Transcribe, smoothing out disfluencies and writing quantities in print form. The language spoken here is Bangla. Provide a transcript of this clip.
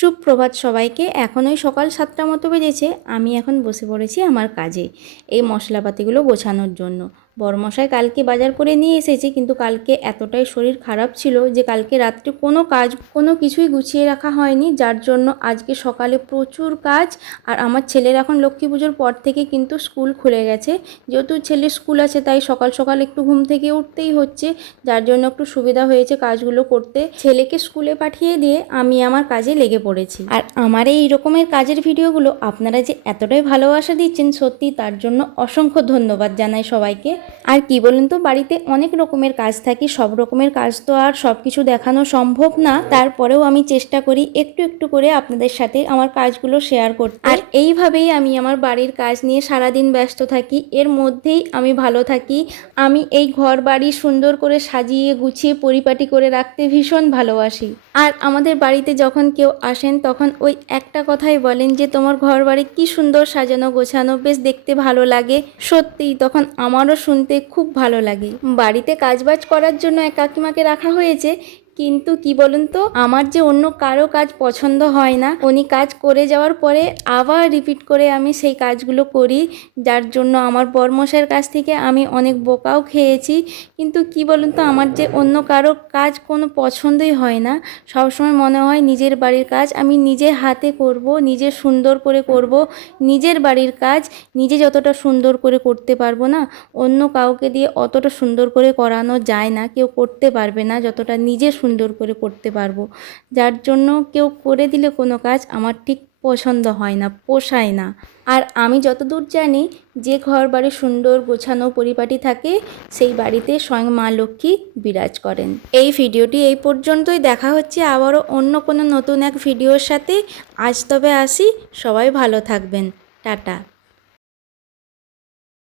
সুপ্রভাত সবাইকে। এখন ওই সকাল 7টা মতো বেজেছে। আমি এখন বসে পড়েছি আমার কাজে, এই মশলাপাতিগুলো গোছানোর জন্য। বড়মশাই কালকে বাজার করে নিয়ে এসেছে, কিন্তু কালকে এতটাই শরীর খারাপ ছিল যে কালকে রাত্রে কোনো কিছুই গুছিয়ে রাখা হয়নি, যার জন্য আজকে সকালে প্রচুর কাজ। আর আমার ছেলের এখন লক্ষ্মী পুজোর পর থেকে কিন্তু স্কুল খুলে গেছে। যেহেতু ছেলের স্কুল আছে তাই সকাল সকাল একটু ঘুম থেকে উঠতেই হচ্ছে, যার জন্য একটু সুবিধা হয়েছে কাজগুলো করতে। ছেলেকে স্কুলে পাঠিয়ে দিয়ে আমি আমার কাজে লেগে পড়েছি। আর আমার এই রকমের কাজের ভিডিওগুলো আপনারা যে এতটাই ভালোবাসা দিচ্ছেন, সত্যি তার জন্য অসংখ্য ধন্যবাদ জানাই সবাইকে। আর কি বলুন তো, বাড়িতে অনেক রকমের কাজ থাকে, সব রকমের কাজ তো আর সব কিছু দেখানো সম্ভব না। তারপরেও আমি চেষ্টা করি একটু একটু করে আপনাদের সাথে আমার কাজগুলো শেয়ার করতে। আর এইভাবেই আমি আমার বাড়ির কাজ নিয়ে সারাদিন ব্যস্ত থাকি, এর মধ্যেই আমি ভালো থাকি। আমি এই ঘর বাড়ি সুন্দর করে সাজিয়ে গুছিয়ে পরিপাটি করে রাখতে ভীষণ ভালোবাসি। আর আমাদের বাড়িতে যখন কেউ আসেন তখন ওই একটা কথাই বলেন যে তোমার ঘর বাড়ি কি সুন্দর সাজানো গোছানো, বেশ দেখতে ভালো লাগে। সত্যিই তখন আমারও শুনতে খুব ভালো লাগে। বাড়িতে কাজবাজ করার জন্য এক কাকিমাকে রাখা হয়েছে, কিন্তু কি বলুন তো, আমার যে অন্য কারো কাজ পছন্দ হয় না। উনি কাজ করে যাওয়ার পরে আবার রিপিট করে আমি সেই কাজগুলো করি, যার জন্য আমার বরমশাইয়ের কাছ থেকে আমি অনেক বোকাও খেয়েছি। কিন্তু কি বলুন তো, আমার যে অন্য কারো কাজ কোনো পছন্দই হয় না। সবসময় মনে হয় নিজের বাড়ির কাজ আমি নিজে হাতে করব, নিজে সুন্দর করে করব। নিজের বাড়ির কাজ নিজে যতটা সুন্দর করে করতে পারবো না, অন্য কাউকে দিয়ে অতটা সুন্দর করে করানো যায় না। কেউ করতে পারবে না যতটা নিজে সুন্দর করে করতে পারবো। যার জন্য কেউ করে দিলে কোনো কাজ আমার ঠিক পছন্দ হয় না, পোষায় না। আর আমি যতদূর জানি, যে ঘর বাড়ি সুন্দর গোছানো পরিপাটি থাকে সেই বাড়িতে স্বয়ং মা লক্ষ্মী বিরাজ করেন। এই ভিডিওটি এই পর্যন্তই। দেখা হচ্ছে আবারও অন্য কোনো নতুন এক ভিডিওর সাথে। আজ তবে আসি, সবাই ভালো থাকবেন। টাটা।